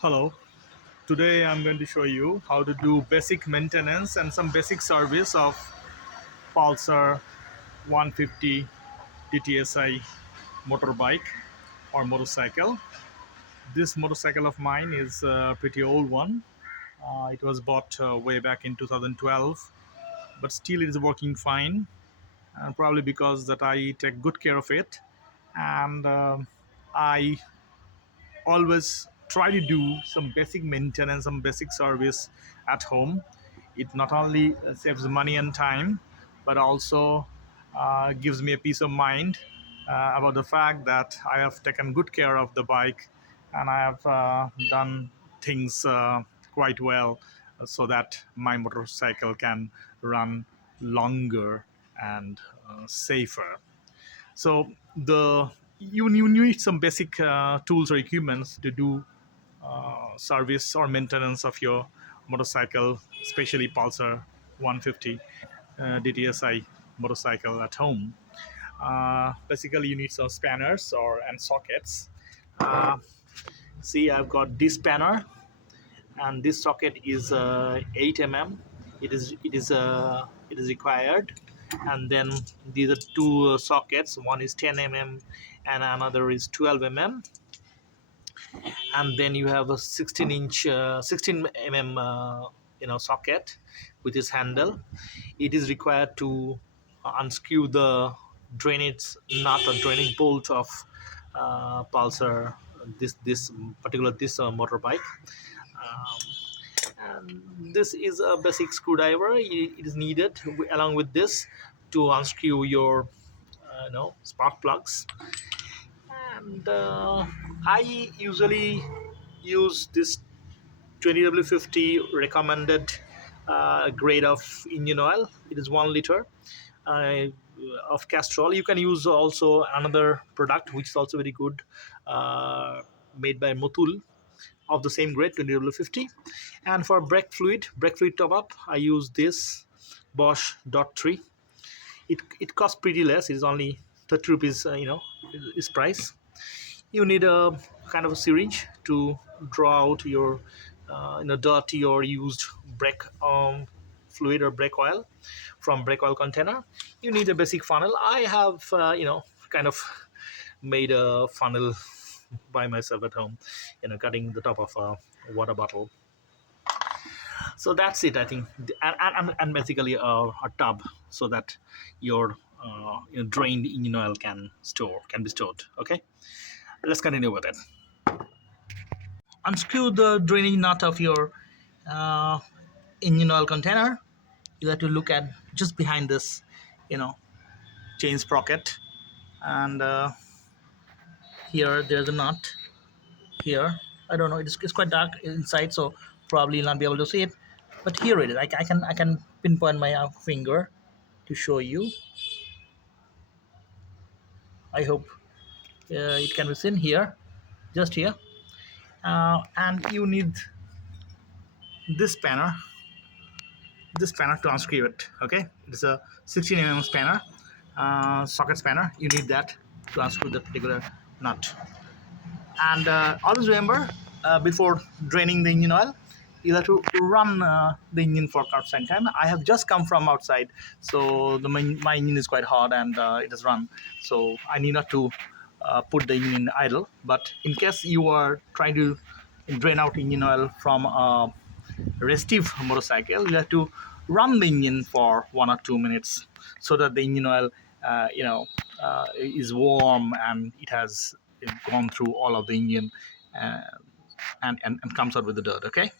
Hello, today I'm going to show you how to do basic maintenance and some basic service of Pulsar 150 dtsi motorbike or motorcycle. This motorcycle of mine is a pretty old one. It was bought way back in 2012, but still it is working fine, probably because that I take good care of it, and I always try to do some basic maintenance, some basic service at home. It not only saves money and time, but also gives me a peace of mind about the fact that I have taken good care of the bike and I have done things quite well so that my motorcycle can run longer and safer. So you need some basic tools or equipments to do service or maintenance of your motorcycle, especially Pulsar 150 DTSI motorcycle at home. Basically, you need some spanners or and sockets. Uh, See, I've got this spanner, and this socket is 8 mm. It is required, and then these are two sockets. One is 10 mm, and another is 12 mm, and then you have a 16 mm socket with this handle. It is required to unscrew the drainage nut or drainage bolt of Pulsar, this particular this motorbike. um, and this is a basic screwdriver. It is needed along with this to unscrew your spark plugs. And I usually use this 20W50 recommended grade of engine oil. It is 1 liter uh, of Castrol. You can use also another product which is also very good, made by Motul, of the same grade, 20W50. And for brake fluid top up, I use this Bosch .3. It costs pretty less. It is only 30 rupees, is price. You need a kind of a syringe to draw out your dirty or used brake fluid or brake oil from brake oil container. You need a basic funnel. I have kind of made a funnel by myself at home, cutting the top of a water bottle. So that's it, I think. And basically a tub so that your drained engine oil can be stored. Okay, let's continue with it. Unscrew the draining nut of your uh, engine oil container. You have to look at just behind this, you know, chain sprocket, and here there's a nut. Here, I don't know. It's quite dark inside, so probably you'll not be able to see it. But here it is. I can pinpoint my finger to show you. I hope it can be seen here, just here. And you need this spanner to unscrew it. Okay, it's a 16 mm spanner, socket spanner. You need that to unscrew that particular nut. And always remember, before draining the engine oil, you have to run the engine for quite some time. I have just come from outside, so my engine is quite hot, and it has run, so I need not to put the engine in idle. But in case you are trying to drain out engine oil from a restive motorcycle, you have to run the engine for 1 or 2 minutes so that the engine oil is warm and it has gone through all of the engine, uh, and comes out with the dirt. Okay.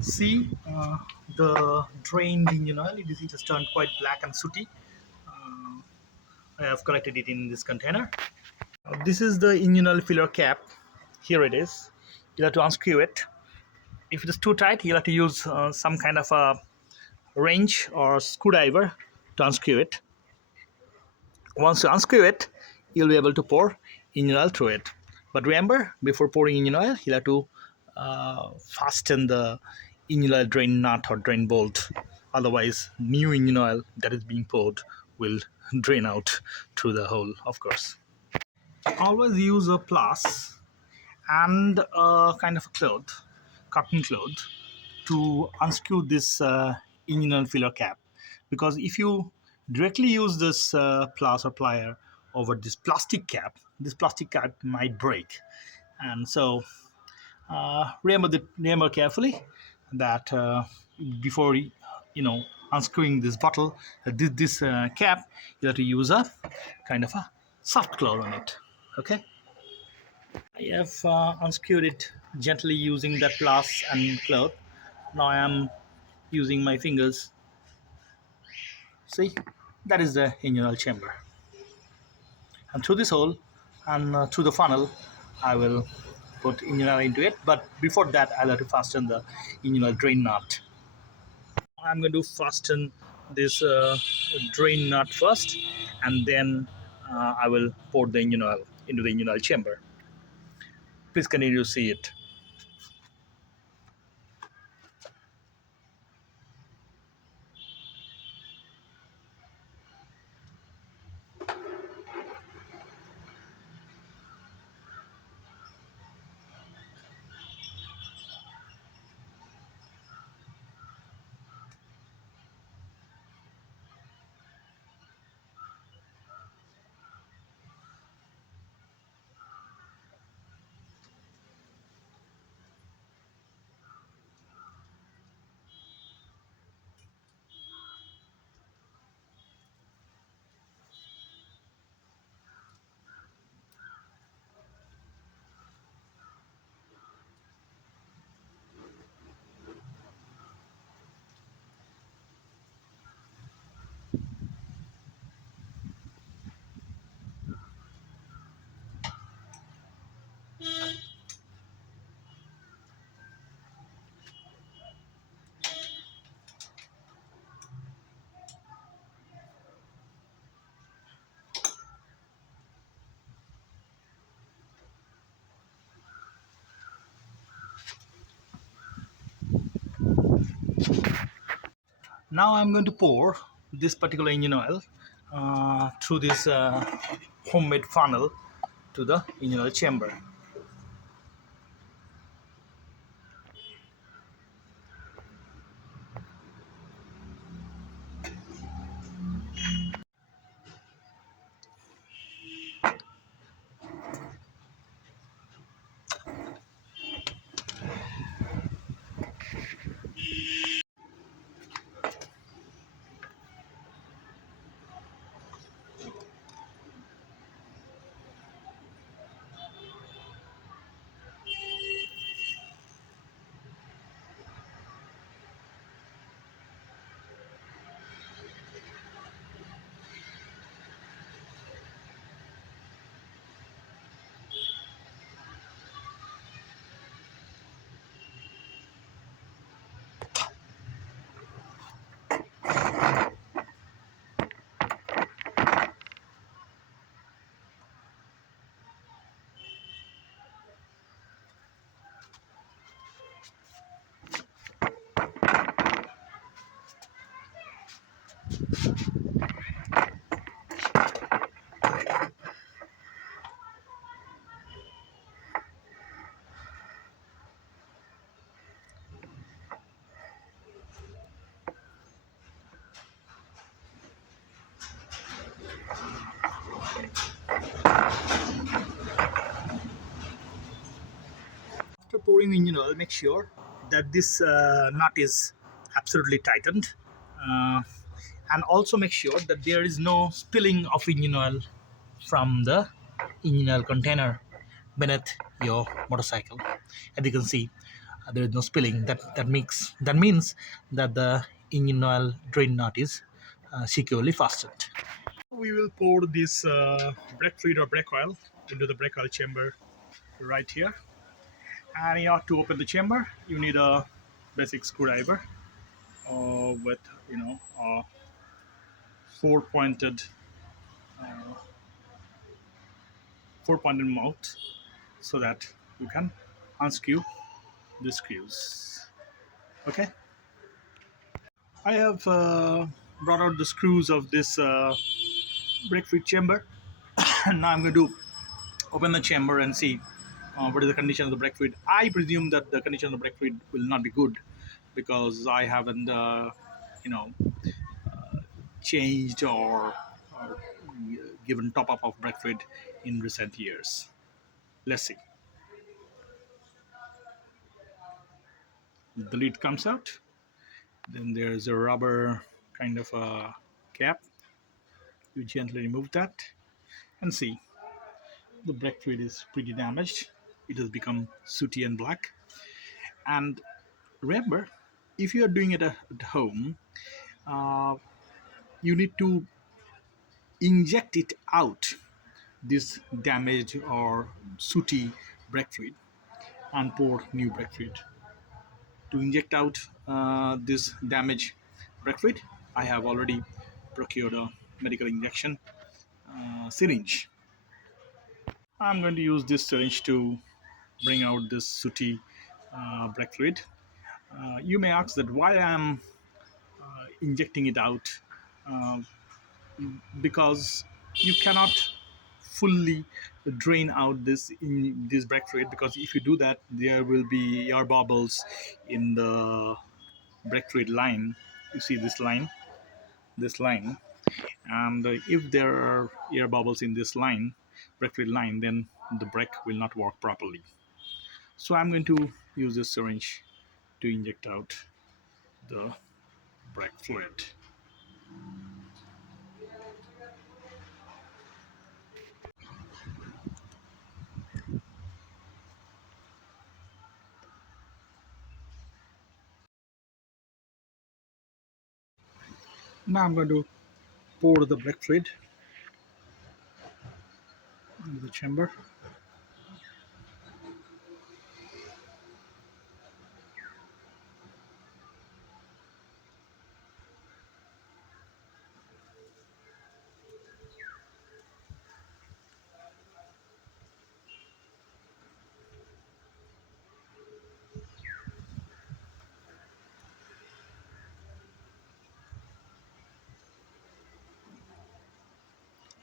See, the drained engine oil, it has turned quite black and sooty. I have collected it in this container. This is the engine oil filler cap. Here it is. You have to unscrew it. If it is too tight, you'll have to use some kind of a wrench or screwdriver to unscrew it. Once you unscrew it, you'll be able to pour engine oil through it. But remember, before pouring engine oil, you'll have to fasten the engine oil drain nut or drain bolt. Otherwise, new engine oil that is being poured will drain out through the hole, of course. Always use a plus and a kind of a cloth, cotton cloth, to unscrew this engine oil filler cap, because if you directly use this plus or plier over this plastic cap might break. And so remember carefully that before unscrewing this bottle, this cap, you have to use a kind of a soft cloth on it. Okay, I have unscrewed it gently using that plus and cloth. Now I am using my fingers. See, that is the engine oil chamber, and through this hole and through the funnel I will put engine oil into it. But before that, I'll have to fasten the engine oil drain nut. I'm going to fasten this drain nut first, and then I will pour the engine oil into the engine oil chamber. Please continue to see it. Now I'm going to pour this particular engine oil through this homemade funnel to the engine oil chamber. After pouring engine oil, make sure that this nut is absolutely tightened, uh, and also make sure that there is no spilling of engine oil from the engine oil container beneath your motorcycle. As you can see, there is no spilling. That means that the engine oil drain knot is securely fastened. We will pour this brake fluid or brake oil into the brake oil chamber right here. And in order to open the chamber, you need a basic screwdriver with a four-pointed four-pointed mouth, so that you can unscrew the screws. Okay, I have brought out the screws of this brake fluid chamber. And now I'm going to open the chamber and see what is the condition of the brake fluid. I presume that the condition of the brake fluid will not be good, because I haven't you know changed or given top up of brake fluid in recent years. Let's see. The lid comes out. Then there's a rubber kind of a cap. You gently remove that and see the brake fluid is pretty damaged. It has become sooty and black. And remember, if you are doing it at home, uh, you need to inject it out, this damaged or sooty brake fluid, and pour new brake fluid. To inject out this damaged brake fluid, I have already procured a medical injection syringe. I'm going to use this syringe to bring out this sooty brake fluid. You may ask that why I'm injecting it out, uh, because you cannot fully drain out this brake fluid, because if you do that, there will be air bubbles in the brake fluid line. You see this line, and if there are air bubbles in this line, brake fluid line, then the brake will not work properly. So I'm going to use this syringe to inject out the brake fluid. Now I'm going to pour the brake fluid into the chamber.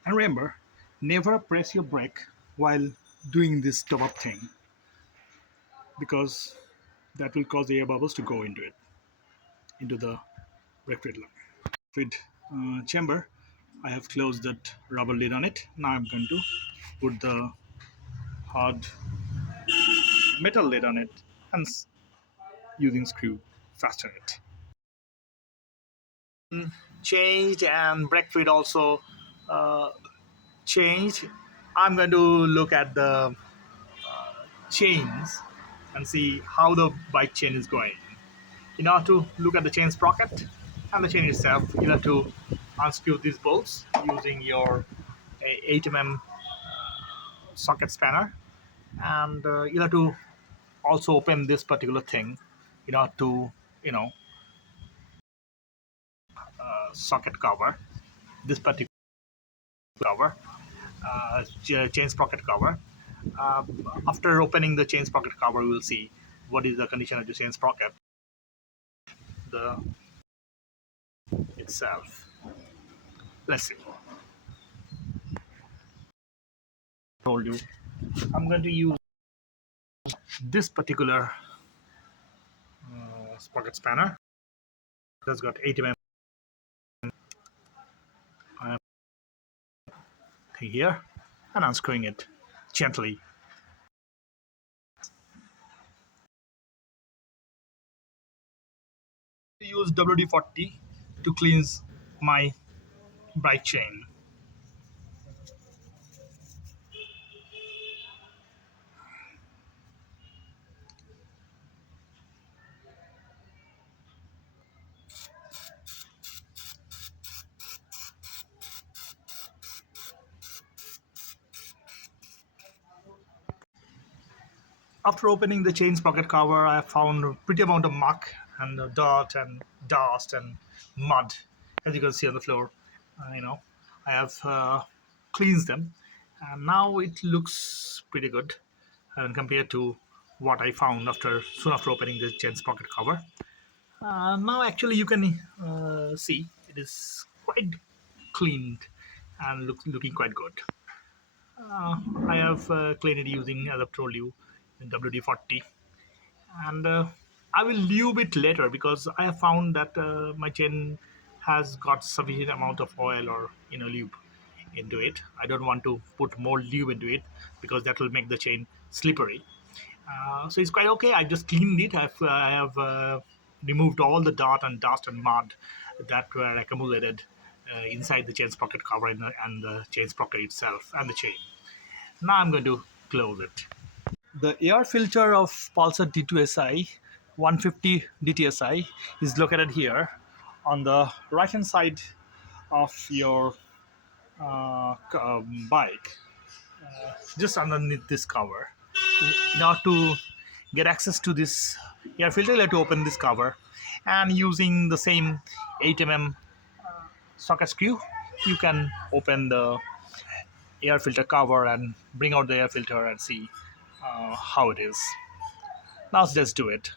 And remember, never press your brake while doing this top up thing, because that will cause the air bubbles to go into the brake fluid line. Fluid chamber. I have closed that rubber lid on it. Now I'm going to put the hard metal lid on it and using screw fasten it. Changed, and brake fluid also uh, changed. I'm going to look at the chains and see how the bike chain is going. In order to look at the chain sprocket and the chain itself, you have to unscrew these bolts using your 8 mm socket spanner, and you have to also open this particular thing in order to, socket cover, this particular cover, chain sprocket cover. Uh, After opening the chain sprocket cover, we will see what is the condition of the chain sprocket the itself. Let's see. Told you, I'm going to use this particular sprocket spanner. That's got 8 mm thing here, and unscrewing it gently. Use WD-40 to cleanse my bike chain. After opening the chain sprocket cover, I found a pretty amount of muck and dirt and dust and mud, as you can see on the floor. I have cleansed them, and now it looks pretty good, and compared to what I found soon after opening the chain sprocket cover. Now, actually, you can see it is quite cleaned and looking quite good. I have cleaned it using, as I've told you, WD-40, and I will lube it later because I have found that my chain has got sufficient amount of oil or lube into it. I don't want to put more lube into it because that will make the chain slippery. So it's quite okay. I just cleaned it. I have removed all the dirt and dust and mud that were accumulated inside the chain sprocket cover and the chain sprocket itself and the chain. Now I'm going to close it. The air filter of Pulsar D2SI 150 dtsi is located here on the right hand side of your bike, just underneath this cover. In order to get access to this air filter, you have to open this cover, and using the same 8 mm socket screw, you can open the air filter cover and bring out the air filter and see how it is. Now let's just do it.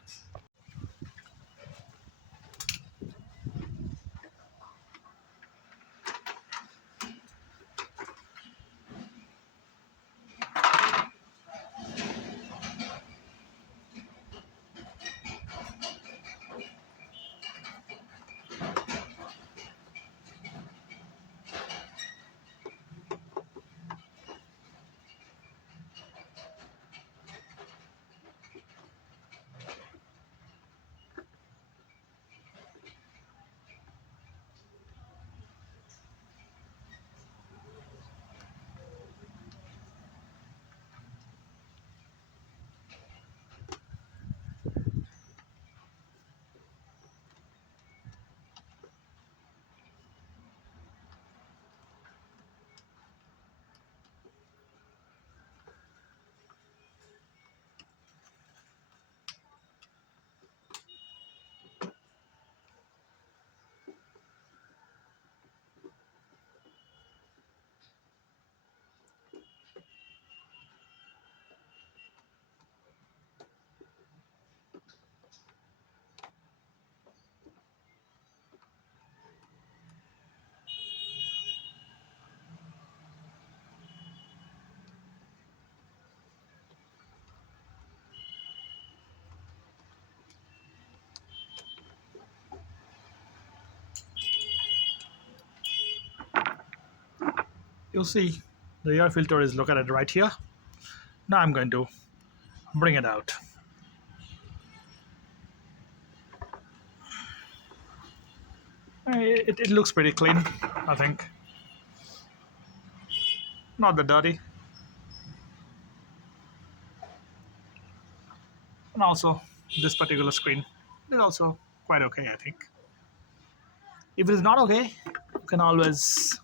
You'll see the air filter is located right here. Now I'm going to bring it out. It looks pretty clean, I think. Not that dirty. And also, this particular screen is also quite okay, I think. If it is not okay, you can always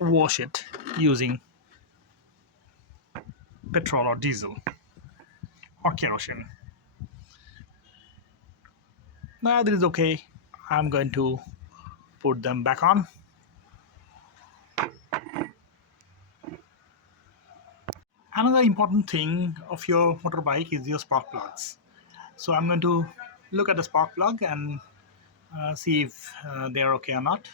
wash it using petrol or diesel or kerosene. Now that is okay. I'm going to put them back on. Another important thing of your motorbike is your spark plugs. So I'm going to look at the spark plug and see if they're okay or not.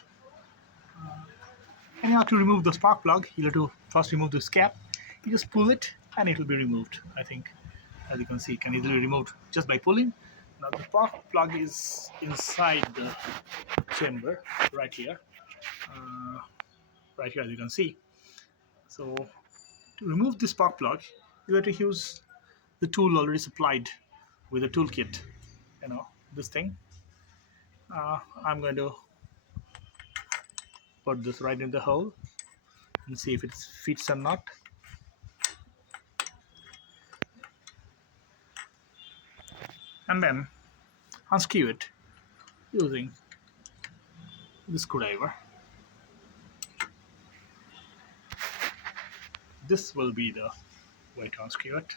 And you have to remove the spark plug. You have to first remove this cap. You just pull it and it will be removed. I think, as you can see, it can easily be removed just by pulling. Now the spark plug is inside the chamber right here. Right here, as you can see. So to remove the spark plug, you have to use the tool already supplied with the toolkit. This thing. I'm going to put this right in the hole and see if it fits or not. And then unscrew it using the screwdriver. This will be the way to unscrew it.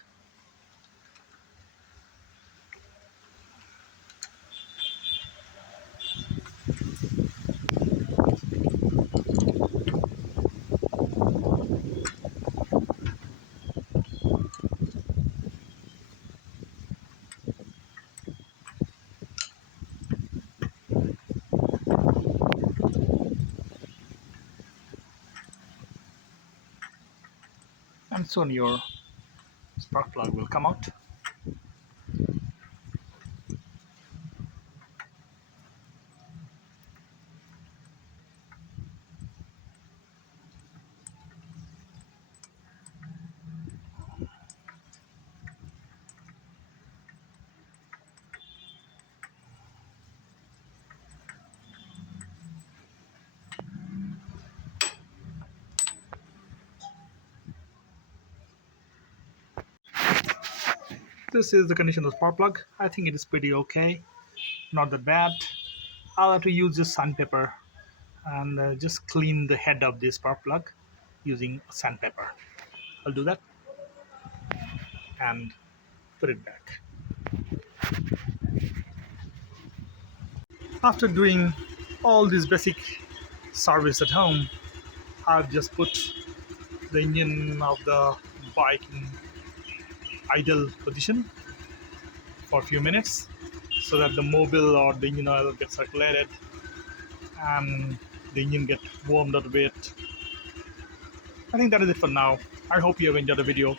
And soon your spark plug will come out. This is the condition of the spark plug. I think it is pretty okay, not that bad. I'll have to use this sandpaper and just clean the head of the spark plug using sandpaper. I'll do that and put it back. After doing all this basic service at home, I've just put the engine of the bike in idle position for a few minutes so that the mobile or the engine oil gets circulated and the engine get warmed up a bit. I think that is it for now. I hope you have enjoyed the video.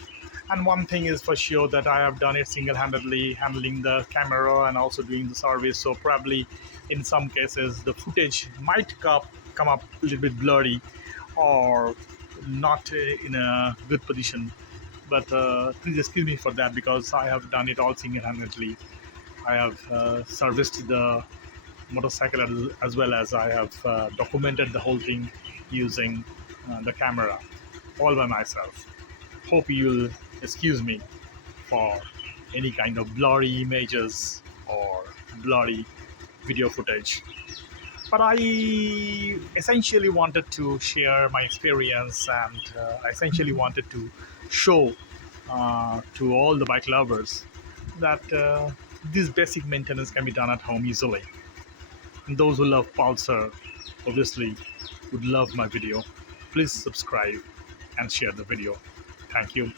And one thing is for sure that I have done it single-handedly, handling the camera and also doing the service. So probably in some cases the footage might come up a little bit blurry or not in a good position. But please excuse me for that because I have done it all single-handedly. I have serviced the motorcycle as well as I have documented the whole thing using the camera all by myself. Hope you'll excuse me for any kind of blurry images or blurry video footage. But I essentially wanted to share my experience and I essentially wanted to show to all the bike lovers that this basic maintenance can be done at home easily. And those who love Pulsar obviously would love my video. Please subscribe and share the video. Thank you.